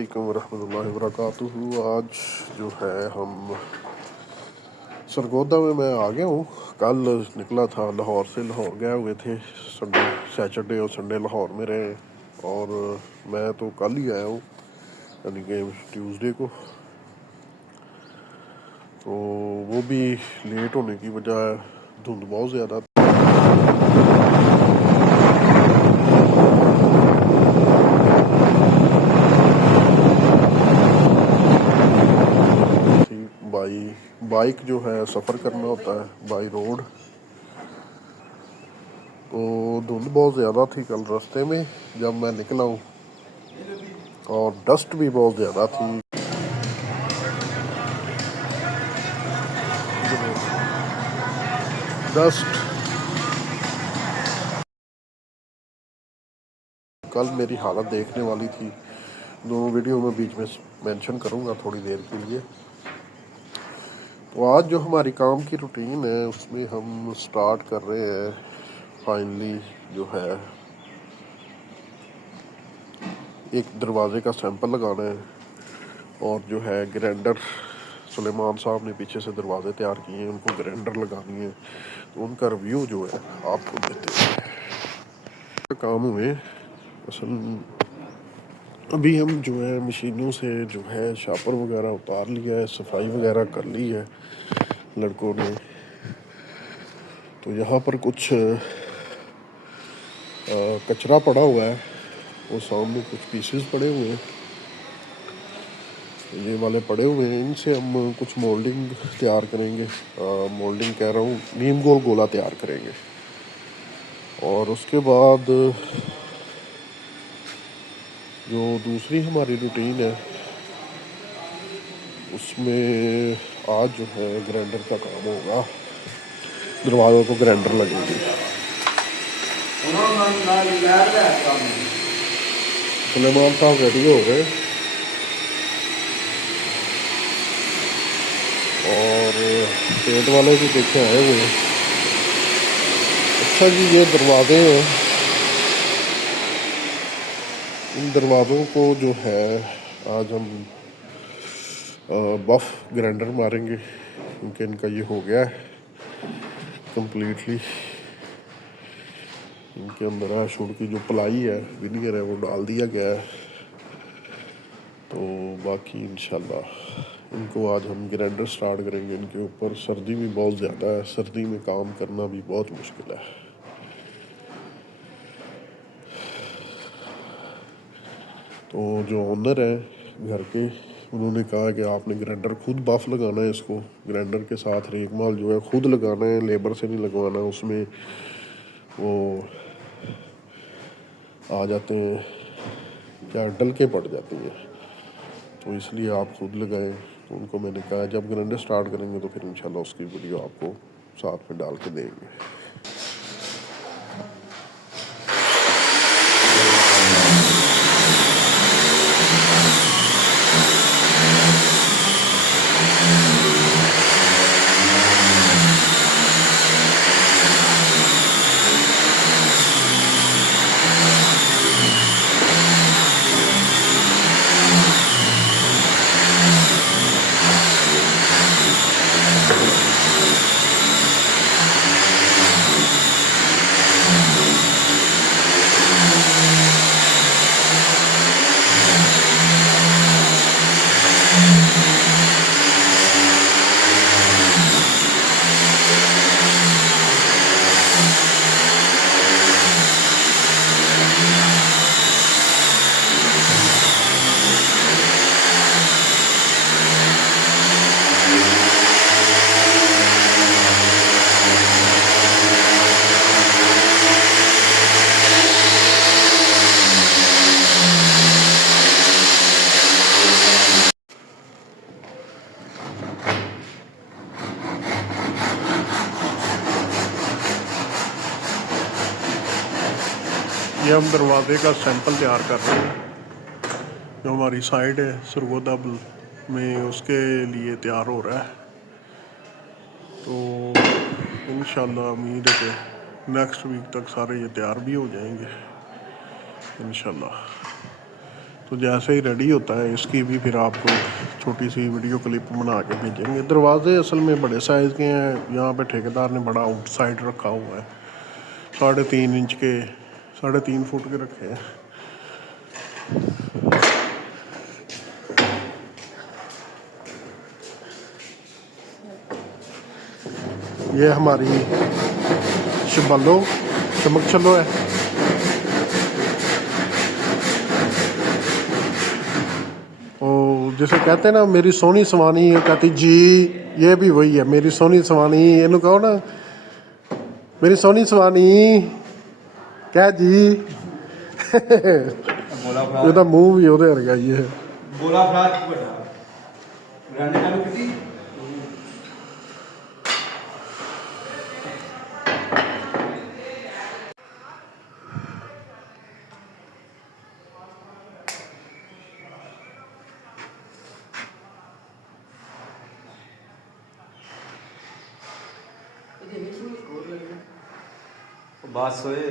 वालेकुम रहमतुल्लाहि वबरकातुहू। आज जो है हम सरगोदा में मैं आ गया हूँ। कल निकला था लाहौर से, लाहौर गए हुए थे। संडे, सैटरडे और संडे लाहौर में रहे और मैं तो कल ही आया हूँ, यानी कि ट्यूसडे को। तो वो भी लेट होने की वजह, धुंध बहुत ज़्यादा थी। बाइक जो है सफ़र करना होता है बाई रोड, तो धुंध बहुत ज़्यादा थी कल रास्ते में जब मैं निकला हूँ, और डस्ट भी बहुत ज़्यादा थी। डस्ट कल मेरी हालत देखने वाली थी। दोनों वीडियो में बीच में मेंशन करूँगा थोड़ी देर के लिए। तो आज जो हमारी काम की रूटीन है उसमें हम स्टार्ट कर रहे हैं। फाइनली जो है एक दरवाजे का सैंपल लगाना है, और जो है ग्राइंडर सुलेमान साहब ने पीछे से दरवाजे तैयार किए हैं, उनको ग्राइंडर लगानी है, तो उनका रिव्यू जो है आपको देते हैं। काम में असल अभी हम जो है मशीनों से जो है शापर वगैरह उतार लिया है, सफाई वगैरह कर ली है लड़कों ने। तो यहाँ पर कुछ कचरा पड़ा हुआ है, वो सामने कुछ पीसेस पड़े हुए हैं, ये वाले पड़े हुए हैं। इनसे हम कुछ मोल्डिंग तैयार करेंगे। मोल्डिंग कह रहा हूँ, नीम गोल गोला तैयार करेंगे। और उसके बाद जो दूसरी हमारी रूटीन है उसमें आज जो है ग्राइंडर का काम होगा, दरवाज़ों को ग्राइंडर लगेगी। सुलेमान साहब रेडी हो गए और पेंट वाले भी देखे आए हुए हैं। अच्छा जी, ये दरवाजे हैं, इन दरवाज़ों को जो है आज हम बफ ग्राइंडर मारेंगे, क्योंकि इनका ये हो गया है कम्प्लीटली। इनके अंदर आशुड़ की जो प्लाई है, विनीगर है, वो डाल दिया गया है। तो बाकी इंशाल्लाह इनको आज हम ग्राइंडर स्टार्ट करेंगे। इनके ऊपर सर्दी भी बहुत ज़्यादा है, सर्दी में काम करना भी बहुत मुश्किल है। तो जो ओनर है घर के, उन्होंने कहा कि आपने ग्राइंडर खुद बफ लगाना है, इसको ग्राइंडर के साथ रेगमाल जो है खुद लगाना है, लेबर से नहीं लगवाना। उसमें वो आ जाते हैं, क्या डल के पड़ जाती है, तो इसलिए आप खुद लगाएं। तो उनको मैंने कहा जब ग्राइंडर स्टार्ट करेंगे तो फिर इंशाल्लाह उसकी वीडियो आपको साथ में डाल के देंगे। ये हम दरवाजे का सैंपल तैयार कर रहे हैं, जो हमारी साइड है सरगोदा में, उसके लिए तैयार हो रहा है। तो इंशाल्लाह उम्मीद है कि नेक्स्ट वीक तक सारे ये तैयार भी हो जाएंगे इंशाल्लाह। तो जैसे ही रेडी होता है इसकी भी फिर आपको छोटी सी वीडियो क्लिप बना के भेजेंगे। दरवाजे असल में बड़े साइज़ के हैं, यहाँ पे ठेकेदार ने बड़ा आउटसाइड रखा हुआ है, 3.5 इंच के 3.5 फुट के रखे हैं। ये हमारी शबलो चमक चलो है। जिसे कहते हैं ना मेरी सोनी सवानी, ये कहती जी, ये भी वही है मेरी सोनी सवानी। इनू कहो ना मेरी सोनी सवानी कह जी। ਇਹਦਾ ਮੂੰਹ ਵੀ ਉਹਦੇ ਵਰਗਾ ਹੀ ਹੈ। ਗੋਲਾ ਫਰਾਜ ਕੀ ਬੜਾ ਰਹਿਣੇ ਚਾਲੂ ਕੀਤੀ। बस होए